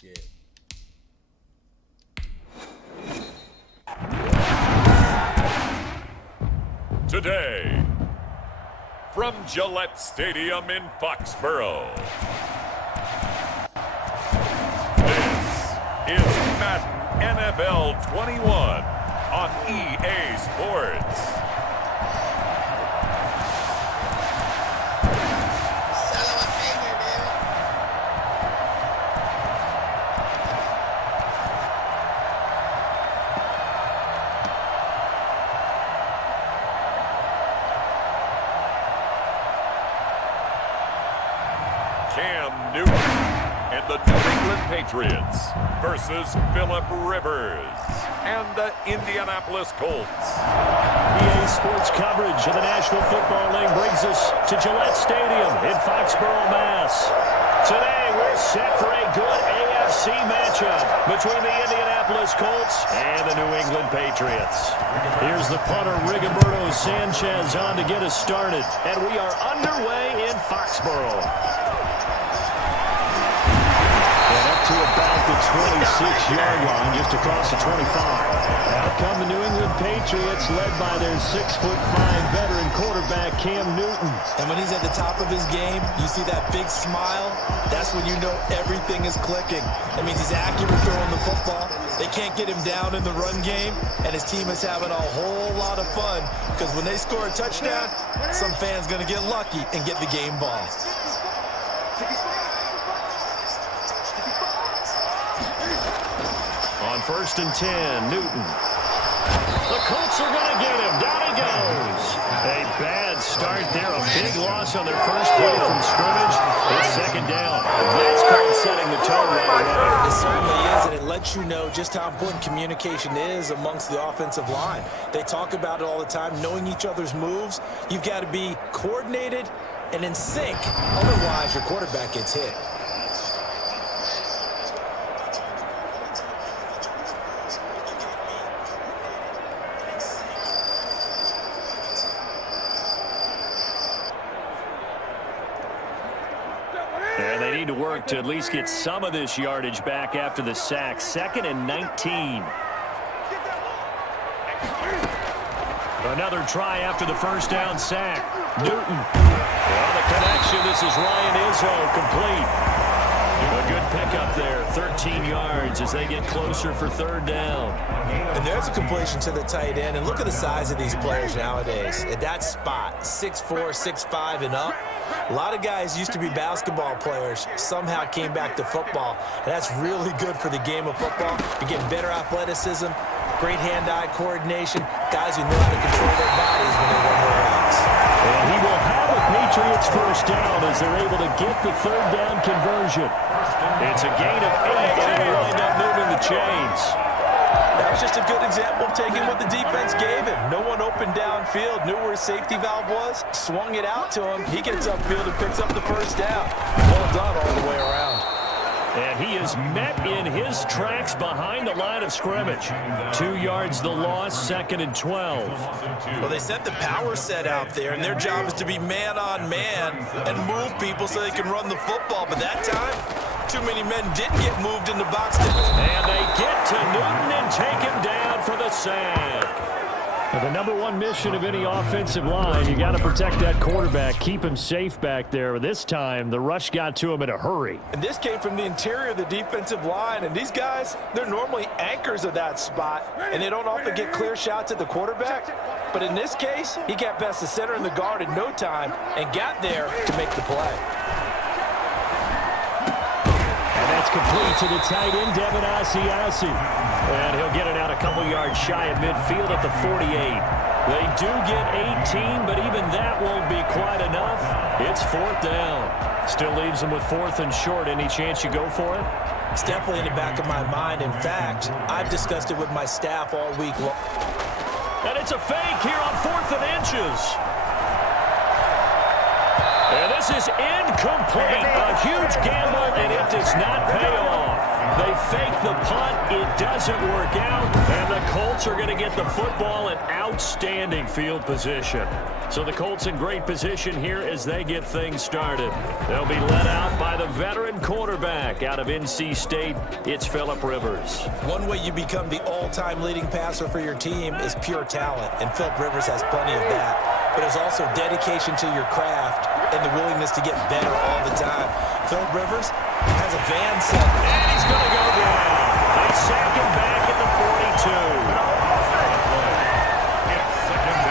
shit. Today, from Gillette Stadium in Foxborough, this is Madden NFL 21 on EA Sports. Cam Newton and the New England Patriots versus Phillip Rivers and the Indianapolis Colts. EA Sports coverage of the National Football League brings us to Gillette Stadium in Foxborough, Mass. Today we're set for a good AFC matchup between the Indianapolis Colts and the New England Patriots. Here's the punter, Rigoberto Sanchez, on to get us started, and we are underway in Foxborough. To about the 26-yard line, just across the 25. Out come the New England Patriots, led by their 6'5" veteran quarterback, Cam Newton. And when he's at the top of his game, you see that big smile, that's when you know everything is clicking. That means he's accurate throwing the football. They can't get him down in the run game, and his team is having a whole lot of fun because when they score a touchdown, some fan's going to get lucky and get the game ball. On 1st and 10, Newton. The Colts are going to get him. Down he goes. A bad start there. A big loss on their first play from scrimmage. It's second down. That's called setting the tone right away. It certainly is, and it lets you know just how important communication is amongst the offensive line. They talk about it all the time, knowing each other's moves. You've got to be coordinated and in sync. Otherwise, your quarterback gets hit. And they need to work to at least get some of this yardage back after the sack. 2nd and 19. Another try after the first down sack. Newton. Well, the connection. This is Ryan Izzo, complete. A good pickup there. 13 yards as they get closer for 3rd down. And there's a completion to the tight end. And look at the size of these players nowadays. At that spot, 6'4", 6'5", and up. A lot of guys used to be basketball players, somehow came back to football. And that's really good for the game of football. You're getting better athleticism, great hand-eye coordination, guys who know how to control their bodies when they run their routes. And he will have the Patriots first down as they're able to get the 3rd down conversion. It's a gain of 8, and it'll wind up moving the chains. That was just a good example of taking what the defense gave him. No one opened downfield, knew where his safety valve was, swung it out to him. He gets upfield and picks up the first down. Well done all the way around. And he is met in his tracks behind the line of scrimmage. 2 yards the loss, 2nd and 12. Well, they set the power set out there, and their job is to be man-on-man and move people so they can run the football. But that time, too many men didn't get moved in the box. And they get to Newton and take him down for the sack. The number one mission of any offensive line, you got to protect that quarterback, keep him safe back there. This time, the rush got to him in a hurry. And this came from the interior of the defensive line. And these guys, they're normally anchors of that spot, and they don't often get clear shots at the quarterback. But in this case, he got past the center and the guard in no time and got there to make the play. That's complete to the tight end, Devin Asiasi. And he'll get it out a couple yards shy of midfield at the 48. They do get 18, but even that won't be quite enough. It's 4th down. Still leaves them with 4th and short. Any chance you go for it? It's definitely in the back of my mind. In fact, I've discussed it with my staff all week long. And it's a fake here on 4th and inches. And this is incomplete. A huge gamble, and it does not pay off. They fake the punt, It doesn't work out, and the Colts are going to get the football in outstanding field position. So the Colts in great position here as they get things started. They'll be led out by the veteran quarterback out of NC State. It's Philip Rivers. One way you become the all-time leading passer for your team is pure talent, and Philip Rivers has plenty of that. But there's also dedication to your craft and the willingness to get better all the time. Philip Rivers has a van set. And he's going to go down. They sack him back at the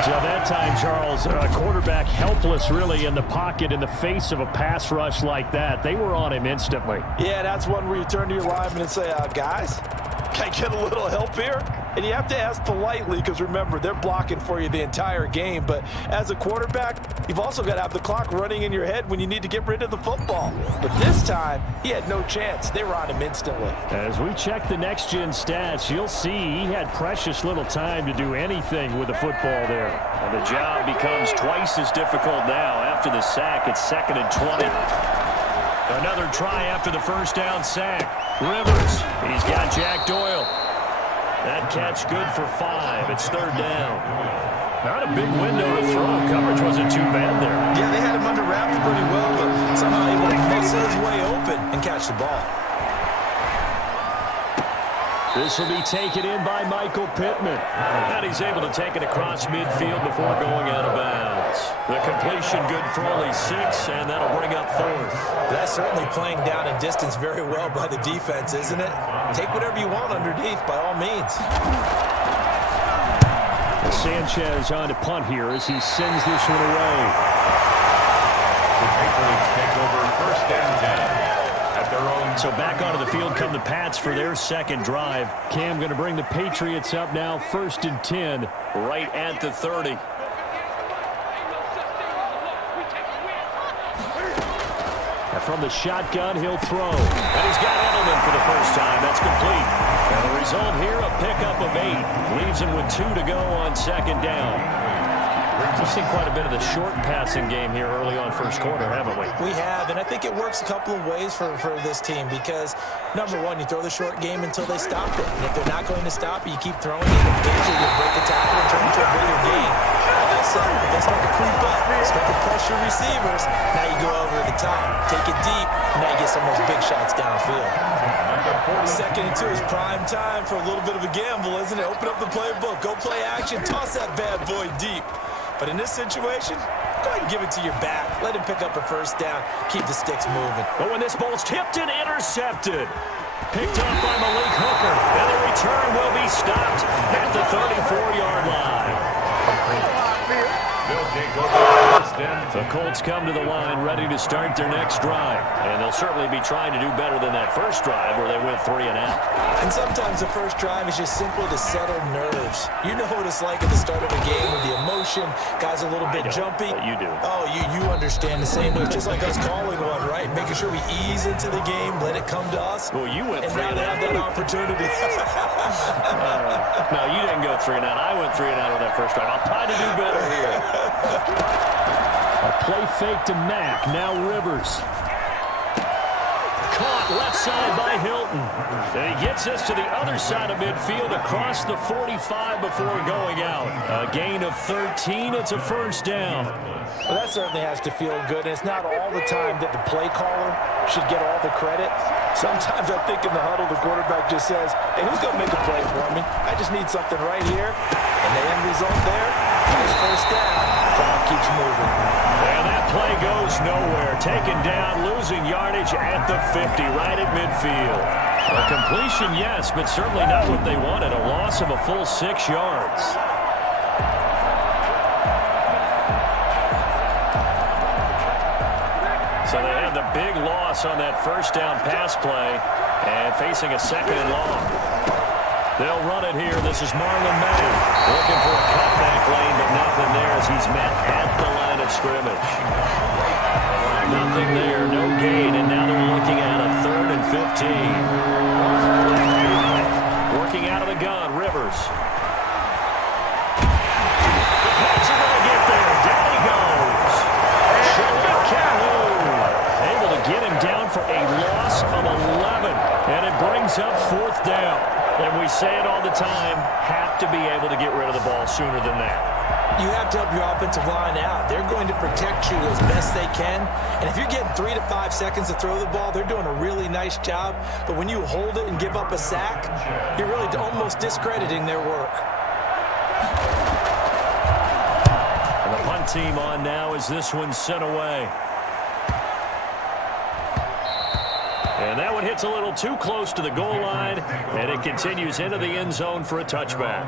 42. So that time, Charles, quarterback helpless really in the pocket in the face of a pass rush like that. They were on him instantly. Yeah, that's one where you turn to your lineman and say, guys, can I get a little help here? And you have to ask politely because, remember, they're blocking for you the entire game. But as a quarterback, you've also got to have the clock running in your head when you need to get rid of the football. But this time, he had no chance. They were on him instantly. As we check the next-gen stats, you'll see he had precious little time to do anything with the football there. And the job becomes twice as difficult now. After the sack, it's 2nd and 20. Another try after the first down sack. Rivers, he's got Jack Doyle. That catch good for 5. It's 3rd down. Not a big window to throw. Coverage wasn't too bad there. Yeah, they had him under wraps pretty well, but somehow able to muscle his way open and catch the ball. This will be taken in by Michael Pittman. And he's able to take it across midfield before going out of bounds. The completion good for only 6, and that'll bring up 4th. That's certainly playing down in distance very well by the defense, isn't it? Take whatever you want underneath, by all means. Sanchez on to punt here as he sends this one away. The Patriots take over 1st and 10. So back onto the field come the Pats for their second drive. Cam going to bring the Patriots up now, 1st and 10, right at the 30. And from the shotgun, he'll throw. And he's got Edelman for the first time. That's complete. And the result here, a pickup of 8. Leaves him with 2 to go on 2nd down. We've seen quite a bit of the short passing game here early on first quarter, haven't we? We have, and I think it works a couple of ways for this team because, number one, you throw the short game until they stop it. And if they're not going to stop it, you keep throwing it, and eventually you'll break the tackle and turn it into a bigger game. Also, if they start to creep up, start to pressure receivers, now you go over the top, take it deep, and now you get some of those big shots downfield. 2nd and 2 is prime time for a little bit of a gamble, isn't it? Open up the playbook, go play action, toss that bad boy deep. But in this situation, go ahead and give it to your back. Let him pick up a 1st down. Keep the sticks moving. But when this ball's tipped and intercepted. Picked up by Malik Hooker. And the return will be stopped at the 34-yard line. The Colts come to the line ready to start their next drive. And they'll certainly be trying to do better than that first drive where they went 3 and out. And sometimes the first drive is just simply to settle nerves. You know what it's like at the start of a game with the emotion. Guys are a little bit jumpy. But you do. Oh, you understand the same way. Just like us calling one, right? Making sure we ease into the game, let it come to us. Well, you went 3 and and out. And now they have that opportunity. No, you didn't go 3 and out. I went 3 and out on that first drive. I'll try to do better here. A play fake to Mack. Now Rivers. Caught left side by Hilton. And he gets us to the other side of midfield across the 45 before going out. A gain of 13. It's a 1st down. Well, that certainly has to feel good. And it's not all the time that the play caller should get all the credit. Sometimes I think in the huddle, the quarterback just says, hey, who's going to make a play for me? I just need something right here. And the end result there, nice 1st down. Clock keeps moving. And that play goes nowhere. Taken down, losing yardage at the 50, right at midfield. A completion, yes, but certainly not what they wanted. A loss of a full 6 yards. So they had the big loss on that 1st down pass play and facing a 2nd and long. They'll run it here. This is Marlon Mack looking for a cutback lane, but nothing there as he's met at the line of scrimmage. Nothing there, no gain, and now they're looking at a 3rd and 15. Working out of the gun, Rivers. Hawks are going to get there. Down he goes. Calhoun able to get him down for a loss of 11, and it brings up 4th down. And we say it all the time, have to be able to get rid of the ball sooner than that. You have to help your offensive line out. They're going to protect you as best they can. And if you're getting 3 to 5 seconds to throw the ball, they're doing a really nice job. But when you hold it and give up a sack, you're really almost discrediting their work. And the punt team on now as this one's sent away. And that one hits a little too close to the goal line, and it continues into the end zone for a touchback.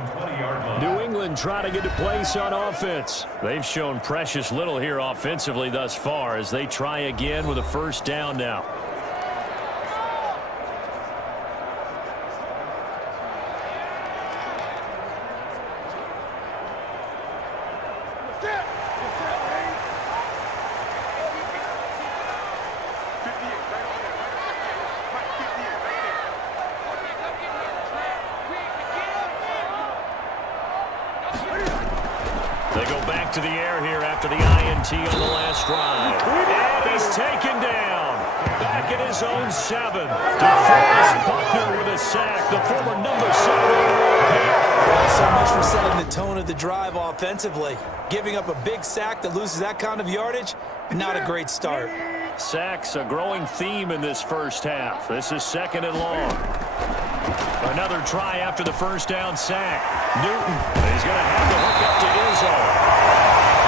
New England trying to get a place on offense. They've shown precious little here offensively thus far as they try again with a first down now. They go back to the air here after the INT on the last drive. And he's taken down. Back at his own 7. DeForest Buckner with a sack. The former number 7 overall pick. So much for setting the tone of the drive offensively. Giving up a big sack that loses that kind of yardage, not a great start. Sacks, a growing theme in this first half. This is 2nd and long. Another try after the first down sack. Newton, he's going to have to hook up to Izzo.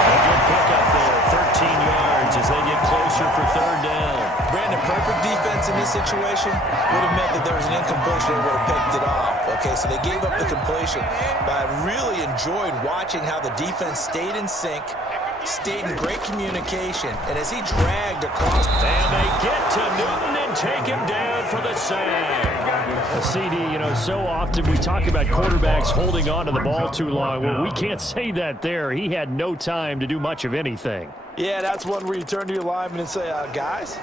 A good pickup there, 13 yards as they get closer for 3rd down. Brandon, perfect defense in this situation would have meant that there was an incompletion. They would have picked it off. Okay, so they gave up the completion. But I really enjoyed watching how the defense stayed in sync, stayed in great communication, and as he dragged across. And they get to Newton and take him down for the sack. CD, you know, so often we talk about quarterbacks holding on to the ball too long. Well, we can't say that there. He had no time to do much of anything. Yeah, that's one where you turn to your lineman and say, guys,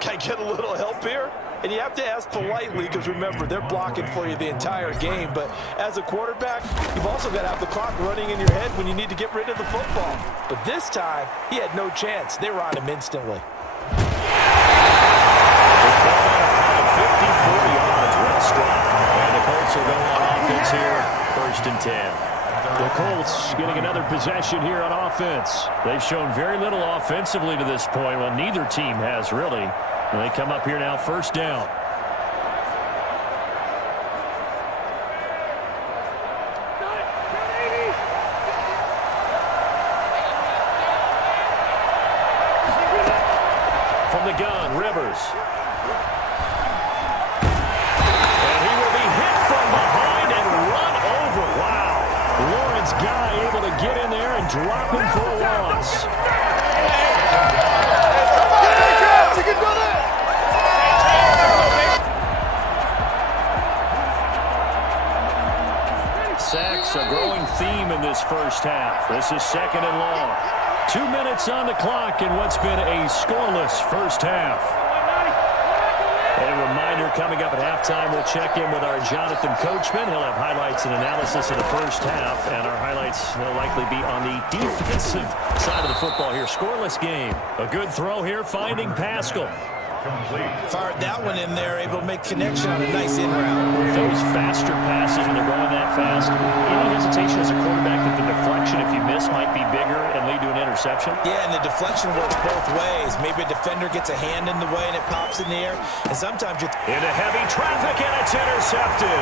can I get a little help here? And you have to ask politely because, remember, they're blocking for you the entire game. But as a quarterback, you've also got to have the clock running in your head when you need to get rid of the football. But this time, he had no chance. They were on him instantly. 54 yards, rest stop. And the Colts will go on offense here, 1st and 10. The Colts getting another possession here on offense. They've shown very little offensively to this point. Well, neither team has really. And they come up here now, 1st down. From the gun, Rivers. And he will be hit from behind and run over. Wow. Lawrence Guy able to get in there and drop him for a loss. You can do that! Sacks, a growing theme in this first half. This is 2nd and long. 2 minutes on the clock in what's been a scoreless first half. A reminder coming up at halftime, we'll check in with our Jonathan Coachman. He'll have highlights and analysis of the first half, and our highlights will likely be on the defensive side of the football here. Scoreless game. A good throw here, finding Pascal. Fired that one in there, able to make connection on a nice in route. Those faster passes when they're going that fast, any hesitation as a quarterback that the deflection, if you miss, might be bigger and lead to an interception? Yeah, and the deflection works both ways. Maybe a defender gets a hand in the way and it pops in the air, and sometimes you're into heavy traffic, and it's intercepted.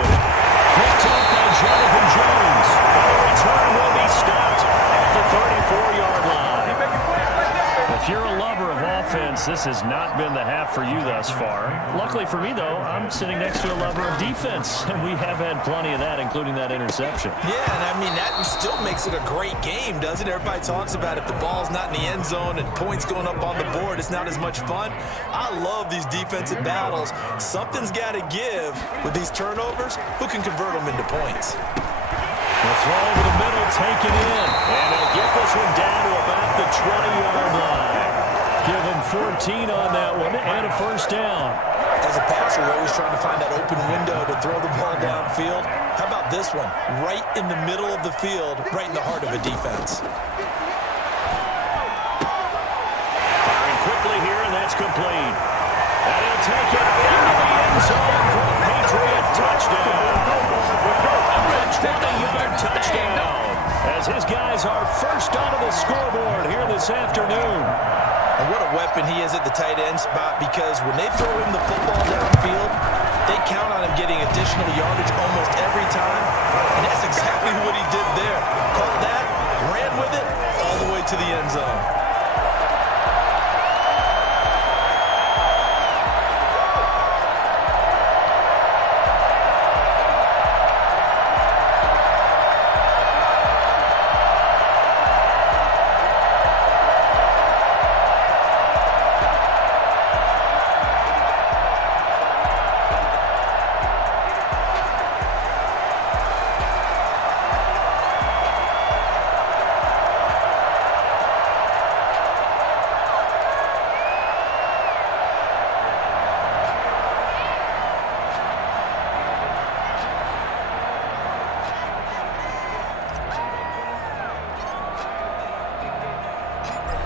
Picked up by Jonathan Jones. The return will be stopped at the 34-yard line. If you're a lover of offense, this has not been the half for you thus far. Luckily for me, though, I'm sitting next to a lover of defense, and we have had plenty of that, including that interception. Yeah, and I mean, that still makes it a great game, doesn't it? Everybody talks about if the ball's not in the end zone and points going up on the board, it's not as much fun. I love these defensive battles. Something's got to give with these turnovers. Who can convert them into points? The throw over the middle, taken in. And they'll get this one down to about the 20-yard line. Give them 14 on that one and a first down. As a passer, you're always trying to find that open window to throw the ball downfield. How about this one? Right in the middle of the field, right in the heart of a defense. Firing quickly here, and that's complete. And he'll take it into the end zone for a Patriot touchdown. scoreboard here this afternoon. And what a weapon he is at the tight end spot, because when they throw him the football downfield, they count on him getting additional yardage almost every time. And that's exactly what he did there. Caught that, ran with it, all the way to the end zone.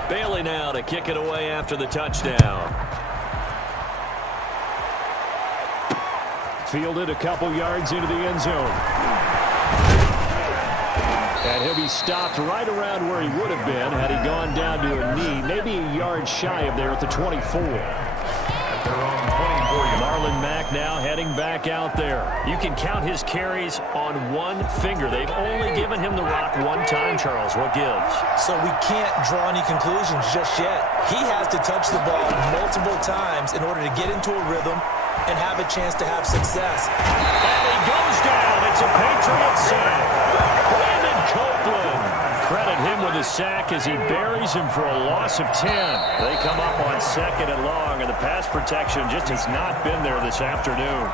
Bailey now to kick it away after the touchdown. Fielded a couple yards into the end zone. And he'll be stopped right around where he would have been had he gone down to a knee, maybe a yard shy of there at the 24. Marlon Mack now heading back out there. You can count his carries on one finger. They've only given him the rock one time, Charles. What gives? So we can't draw any conclusions just yet. He has to touch the ball multiple times in order to get into a rhythm and have a chance to have success. And he goes down. It's a Patriot sack. Brandon Copeland. Credit him with a sack as he buries him for a loss of 10. They come up on 2nd and long, and the pass protection just has not been there this afternoon.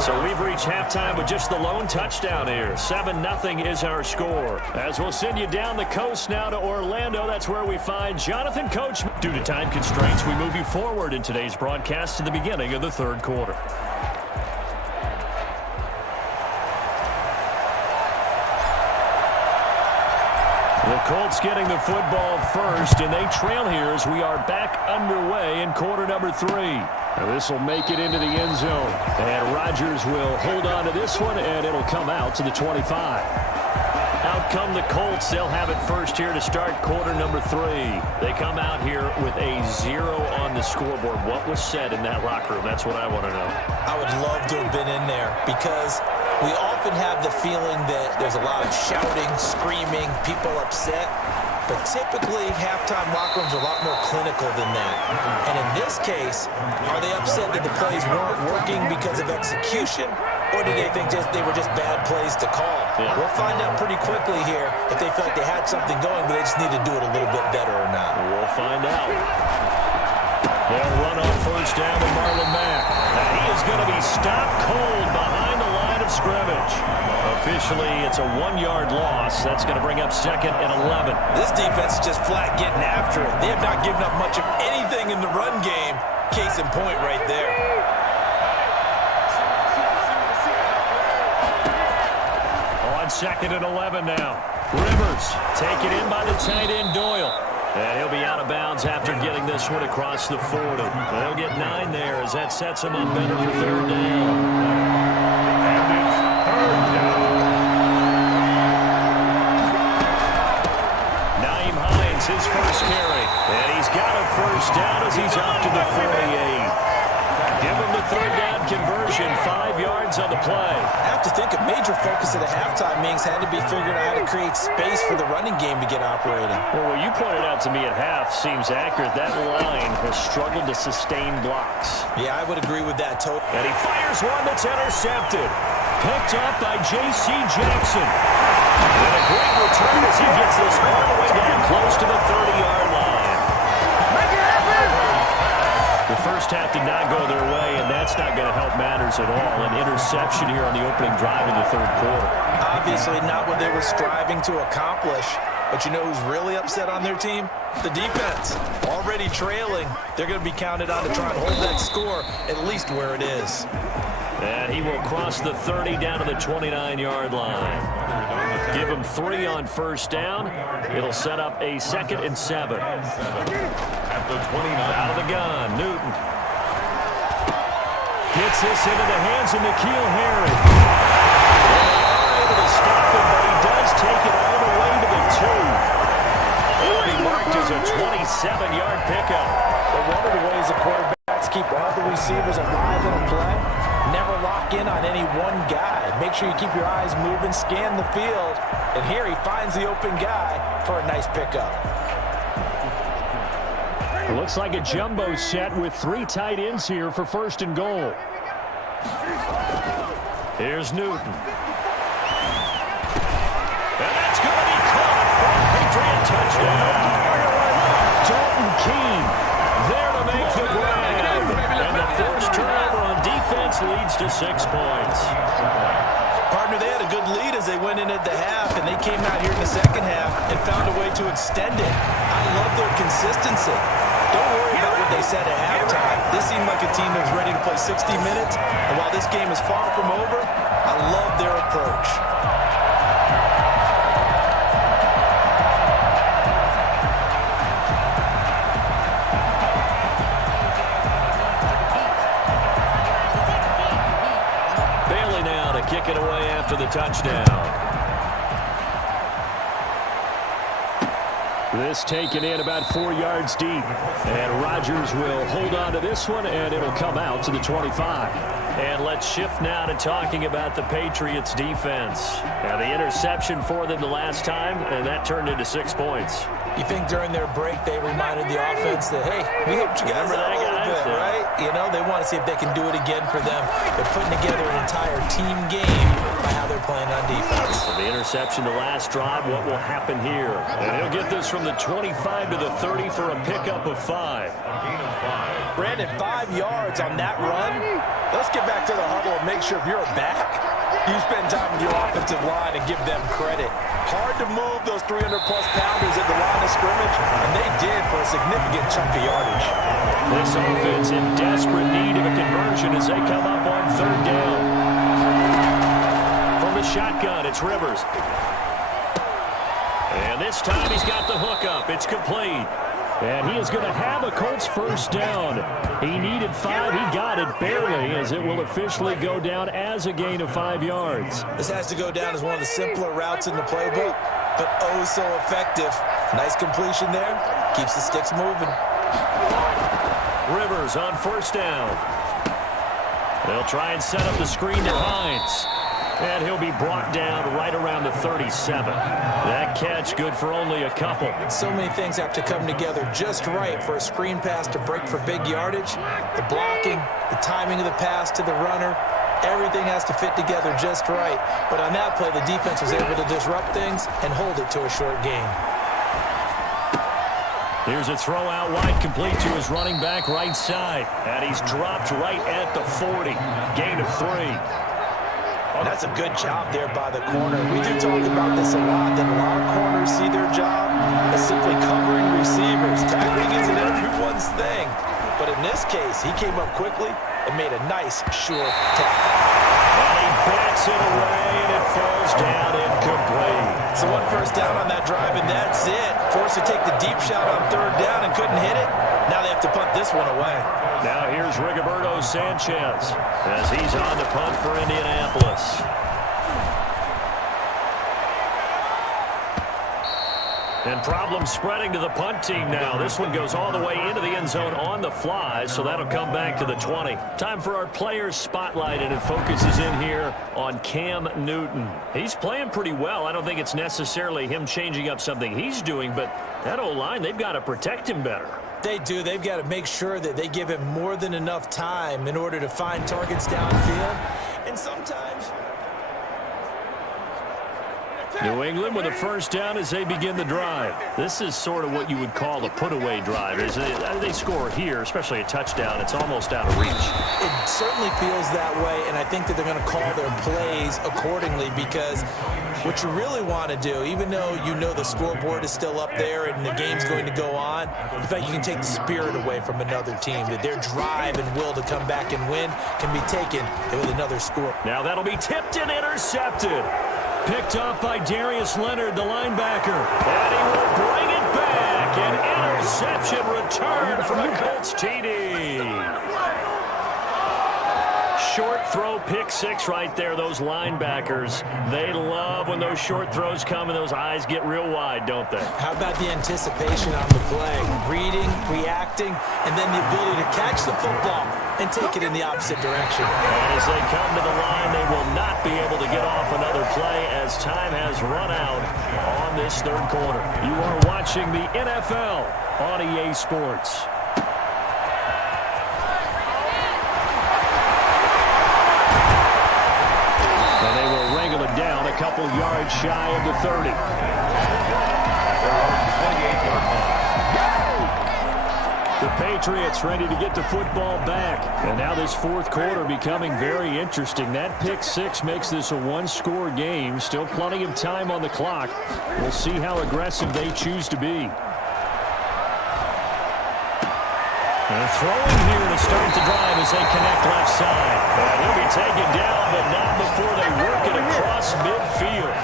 So we've reached halftime with just the lone touchdown here. 7-0 is our score. As we'll send you down the coast now to Orlando, that's where we find Jonathan Coachman. Due to time constraints, we move you forward in today's broadcast to the beginning of the third quarter. The Colts getting the football first, and they trail here as we are back underway in quarter number 3. Now this will make it into the end zone. And Rodgers will hold on to this one, and it'll come out to the 25. Out come the Colts. They'll have it first here to start quarter number 3. They come out here with a 0 on the scoreboard. What was said in that locker room? That's what I want to know. I would love to have been in there, because we often have the feeling that there's a lot of shouting, screaming, people upset. But typically, halftime locker rooms are a lot more clinical than that. And in this case, are they upset that the plays weren't working because of execution? Or did they think they were just bad plays to call? Yeah. We'll find out pretty quickly here if they feel like they had something going, but they just need to do it a little bit better or not. We'll find out. They'll run on first down with Marlon Mack. And he is going to be stopped cold behind the line of scrimmage. Officially, it's a 1-yard loss. That's going to bring up 2nd and 11. This defense is just flat getting after it. They have not given up much of anything in the run game. Case in point right there. On 2nd and 11 now. Rivers taken in by the tight end Doyle. And he'll be out of bounds after getting this one across the 40. They'll get 9 there as that sets him up better for 3rd down. Naeem Hines, his first carry. And he's got a first down as he's up to the 48. Give him the 3rd down conversion, 5 yards on the play. I have to think a major focus at the halftime meetings had to be figuring out how to create space for the running game to get operating. Well, what you pointed out to me at half seems accurate. That line has struggled to sustain blocks. Yeah, I would agree with that totally. And he fires one that's intercepted. Picked up by J.C. Jackson. And a great return as he gets this all the way down close to the 30-yard line. The first half did not go their way, and that's not going to help matters at all. An interception here on the opening drive in the 3rd quarter. Obviously not what they were striving to accomplish. But you know who's really upset on their team? The defense. Already trailing. They're going to be counted on to try and hold that score at least where it is. And he will cross the 30 down to the 29-yard line. Give him 3 on first down. It'll set up a 2nd and 7. At the 29. Out of the gun, Newton. Gets this into the hands of N'Keal Harry. And they are able to stop him, but he does take it all the way to the 2. 7-yard pickup. But one of the ways the quarterbacks keep all the receivers alive in a play, never lock in on any one guy. Make sure you keep your eyes moving, scan the field, and here he finds the open guy for a nice pickup. It looks like a jumbo set with 3 tight ends here for 1st and goal. Here's Newton. And that's going to be caught for a Patriot touchdown. Dalton Keene there to make the grab. And the first turnover on defense leads to 6 points. Partner, they had a good lead as they went in at the half, and they came out here in the second half and found a way to extend it. I love their consistency. Don't worry about what they said at halftime. This seemed like a team that was ready to play 60 minutes, and while this game is far from over, I love their approach. Bailey now to kick it away after the touchdown. This taken in about 4 yards deep. And Rodgers will hold on to this one, and it'll come out to the 25. And let's shift now to talking about the Patriots defense. Now, the interception for them the last time, and that turned into 6 points. You think during their break they reminded the offense that, hey, we helped you guys out a little bit, right? You know, they want to see if they can do it again for them. They're putting together an entire team game by how they're playing on defense. So the interception the last drive, what will happen here? And he'll get this from the 25 to the 30 for a pickup of 5. Brandon, 5 yards on that run. Let's get back to the huddle and make sure if you're a back, you spend time with your offensive line and give them credit. Hard to move those 300-plus pounders at the line of scrimmage, and they did for a significant chunk of yardage. This offense in desperate need of a conversion as they come up on 3rd down. From the shotgun, it's Rivers. And this time he's got the hook up. It's complete. And he is going to have a Colts first down. He needed 5. He got it barely, as it will officially go down as a gain of 5 yards. This has to go down as one of the simpler routes in the playbook, but oh so effective. Nice completion there. Keeps the sticks moving. Rivers on 1st down. They'll try and set up the screen to Hines. And he'll be brought down right around the 37. That catch good for only a couple. So many things have to come together just right for a screen pass to break for big yardage. The blocking, the timing of the pass to the runner, everything has to fit together just right. But on that play, the defense was able to disrupt things and hold it to a short gain. Here's a throw out wide, complete to his running back right side. And he's dropped right at the 40. Gain of 3. That's a good job there by the corner. We do talk about this a lot, that a lot of corners see their job as simply covering receivers. Tackling isn't everyone's thing. But in this case, he came up quickly and made a nice, sure tackle. And he backs it away, and it falls down incomplete. So 1 first down on that drive, and that's it. Forced to take the deep shot on 3rd down and couldn't hit it. Now they have to punt this one away. Now here's Rigoberto Sanchez as he's on the punt for Indianapolis. And problems spreading to the punt team now. This one goes all the way into the end zone on the fly, so that'll come back to the 20. Time for our players spotlight, and it focuses in here on Cam Newton. He's playing pretty well. I don't think it's necessarily him changing up something he's doing, but that O-line, they've got to protect him better. They do. They've got to make sure that they give him more than enough time in order to find targets downfield. And sometimes New England with a first down as they begin the drive. This is sort of what you would call a put-away drive. As they score here, especially a touchdown, it's almost out of reach. It certainly feels that way, and I think that they're going to call their plays accordingly, because what you really want to do, even though you know the scoreboard is still up there and the game's going to go on, in fact, you can take the spirit away from another team, that their drive and will to come back and win can be taken with another score. Now that'll be tipped and intercepted. Picked up by Darius Leonard, the linebacker. And he will bring it back. An interception return from the Colts TD. short throw pick six right there. Those linebackers, they love when those short throws come and those eyes get real wide, don't they? How about the anticipation on the play? Reading, reacting, and then the ability to catch the football and take it in the opposite direction. And as they come to the line, they will not be able to get off another play as time has run out on this third quarter. You are watching the NFL on EA Sports. And they will wrangle it down a couple yards shy of the 30. The Patriots ready to get the football back. And now this fourth quarter becoming very interesting. That pick six makes this a one-score game. Still plenty of time on the clock. We'll see how aggressive they choose to be. And throwing here to start the drive as they connect left side. And he'll be taken down, but not before they work it across midfield.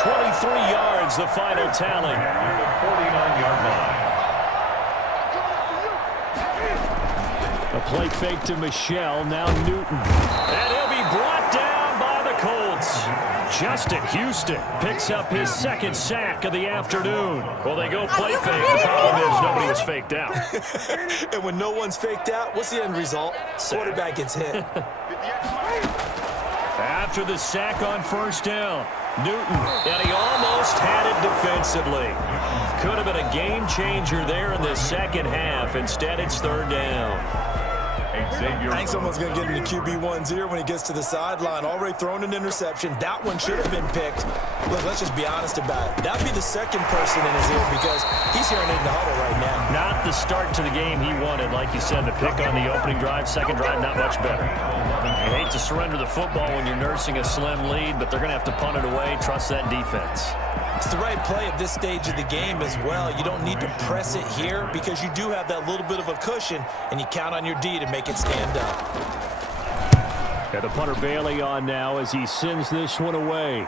23 yards, the final tally. 49-yard line. A play fake to Michelle, now Newton. And he'll be brought down by the Colts. Justin Houston picks up his second sack of the afternoon. Well, they go play fake. The problem is nobody was faked out. And when no one's faked out, what's the end result? Quarterback gets hit. After the sack on first down, Newton, and he almost had it defensively. Could have been a game changer there in the second half. Instead, it's third down. I think someone's going to get into QB1-0 when he gets to the sideline. Already thrown an interception. That one should have been picked. Look, let's just be honest about it. That would be the second person in his ear because he's hearing it in the huddle right now. Not the start to the game he wanted. Like you said, the pick on the opening drive, second drive, not much better. You hate to surrender the football when you're nursing a slim lead, but they're going to have to punt it away. Trust that defense. It's the right play at this stage of the game as well. You don't need to press it here because you do have that little bit of a cushion, and you count on your D to make it stand up. And the punter Bailey on now as he sends this one away.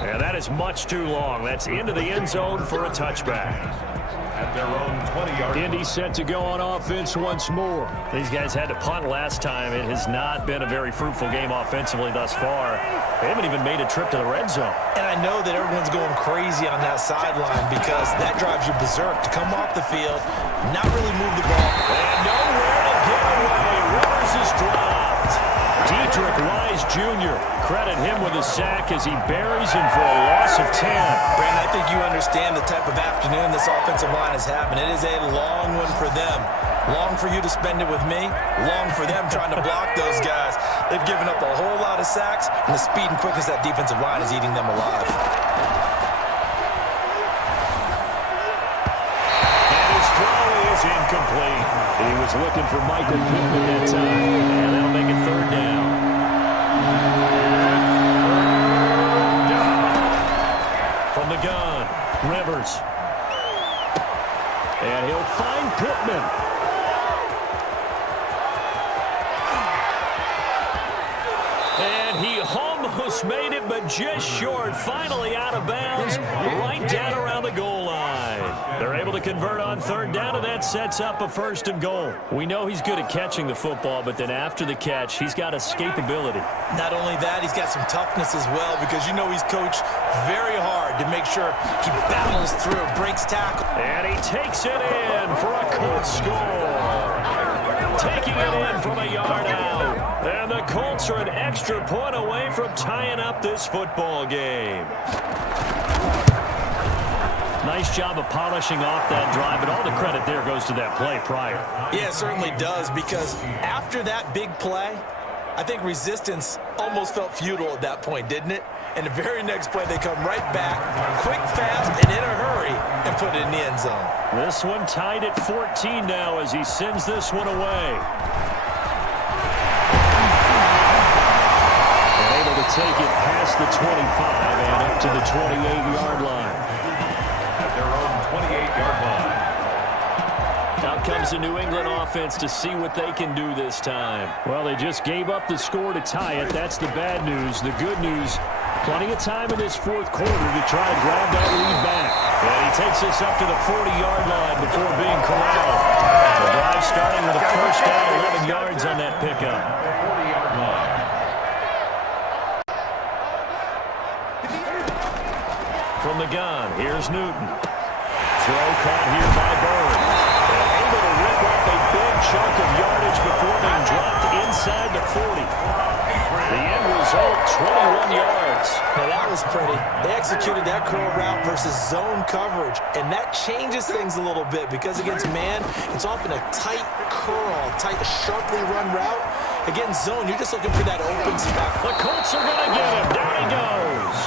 And that is much too long. That's into the end zone for a touchback. At their own 20-yard line. Indy set to go on offense once more. These guys had to punt last time. It has not been a very fruitful game offensively thus far. They haven't even made a trip to the red zone. And I know that everyone's going crazy on that sideline because that drives you berserk to come off the field, not really move the ball. And nowhere to get away. Rivers is dropped. Dietrich Wise Jr. Credit him with a sack as he buries him for a loss of 10. Brandon, I think you understand the type of afternoon this offensive line is having. It is a long one for them. Long for you to spend it with me. Long for them trying to block those guys. They've given up a whole lot of sacks, and the speed and quickness of that defensive line is eating them alive. And his throw is incomplete. He was looking for Michael Pittman that time, and that'll make it third down. From the gun, Rivers. And he'll find Pittman. And he almost made it, but just short. Finally out of bounds, right down around the goal line. They're able to convert on third down, and that sets up a first and goal. We know he's good at catching the football, but then after the catch, he's got escapability. Not only that, he's got some toughness as well because you know he's coached very hard to make sure he battles through, breaks tackle. And he takes it in for a Colts score. Taking it in from a yard out. And the Colts are an extra point away from tying up this football game. Nice job of polishing off that drive, but all the credit there goes to that play prior. Yeah, it certainly does because after that big play, I think resistance almost felt futile at that point, didn't it? And the very next play, they come right back, quick, fast, and in a hurry, and put it in the end zone. This one tied at 14 now as he sends this one away. And able to take it past the 25 and up to the 28-yard line. At their own 28-yard line. Out comes the New England offense to see what they can do this time. Well, they just gave up the score to tie it. That's the bad news. The good news, plenty of time in this fourth quarter to try and grab that lead back. And he takes us up to the 40-yard line before being corralled. The drive starting with a first down, 11 yards on that pickup. From the gun, here's Newton. Throw caught here by Bird. And able to rip off a big chunk of yardage before being dropped inside the 40. The end result, 21 yards. Now that was pretty. They executed that curl route versus zone coverage, and that changes things a little bit because against man, it's often a tight curl, tight, sharply run route. Against zone, you're just looking for that open spot. The Colts are going to get him. Down he goes.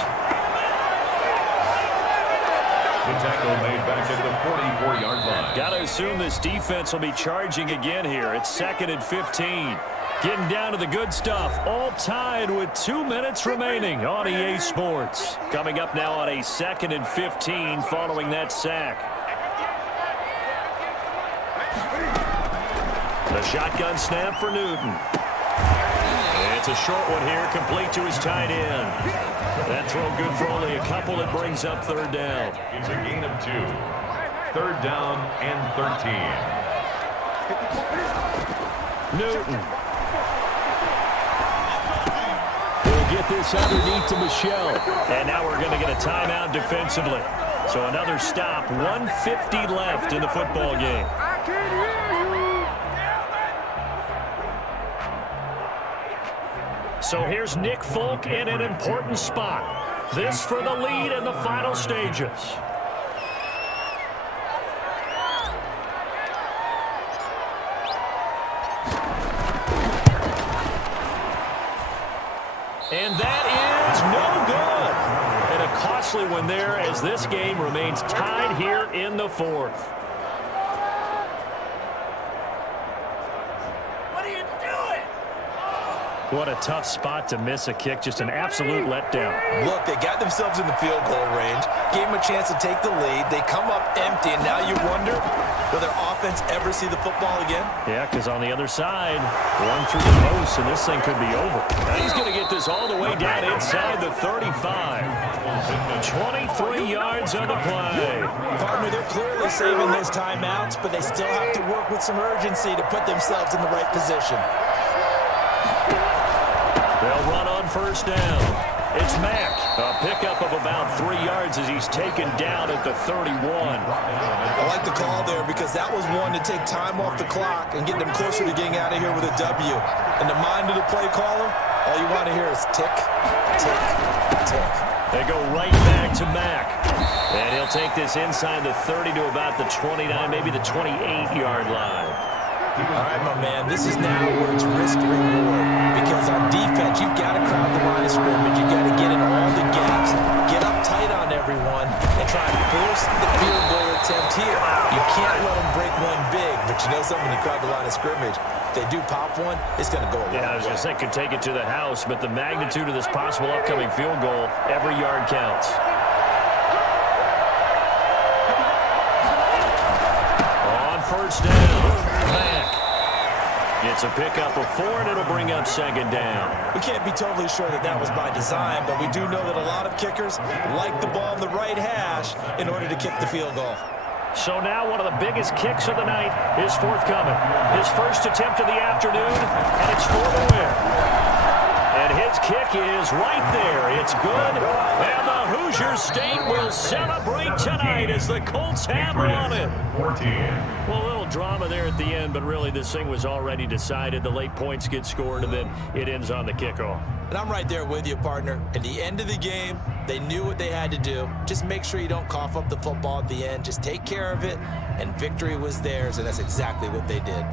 The tackle made back at the 44-yard line. Got to assume this defense will be charging again here. It's 2nd and 15. Getting down to the good stuff. All tied with 2 minutes remaining on EA Sports. Coming up now on a 2nd and 15 following that sack. The shotgun snap for Newton. It's a short one here, complete to his tight end. That throw good for only a couple. It brings up 3rd down. It's a gain of 2. 3rd down and 13. Newton. He'll get this underneath to Michelle. And now we're going to get a timeout defensively. So another stop. 1:50 left in the football game. So here's Nick Folk in an important spot. This for the lead in the final stages. And that is no good. And a costly one there as this game remains tied here in the 4th. What a tough spot to miss a kick. Just an absolute letdown. Look, they got themselves in the field goal range, gave them a chance to take the lead. They come up empty, and now you wonder, will their offense ever see the football again? Yeah, because on the other side, one through the post, and this thing could be over. Now he's going to get this all the way down inside the 35. 23 yards on the play. Partner, they're clearly saving those timeouts, but they still have to work with some urgency to put themselves in the right position. They'll run on 1st down. It's Mack. A pickup of about 3 yards as he's taken down at the 31. I like the call there because that was one to take time off the clock and get them closer to getting out of here with a W. In the mind of the play caller, all you want to hear is tick, tick, tick. They go right back to Mack. And he'll take this inside the 30 to about the 29, maybe the 28-yard line. All right, my man, this is now where it's risk-reward. Because on defense, you've got to crowd the line of scrimmage. You've got to get in all the gaps, get up tight on everyone, and try and force the field goal attempt here. You can't let them break one big, but you know something, when you crowd the line of scrimmage, if they do pop one, it's going to go a long way. Yeah, I was going to say, could take it to the house, but the magnitude of this possible upcoming field goal, every yard counts. On 1st down, Mack. It's a pickup of 4, and it'll bring up 2nd down. We can't be totally sure that that was by design, but we do know that a lot of kickers like the ball in the right hash in order to kick the field goal. So now one of the biggest kicks of the night is forthcoming. His first attempt of the afternoon, and it's for the win. And his kick is right there. It's good. And the Hoosier State will celebrate tonight as the Colts hammer on it. 14. Well, a little drama there at the end, but really this thing was already decided. The late points get scored, and then it ends on the kickoff. And I'm right there with you, partner. At the end of the game, they knew what they had to do. Just make sure you don't cough up the football at the end. Just take care of it, and victory was theirs, and that's exactly what they did.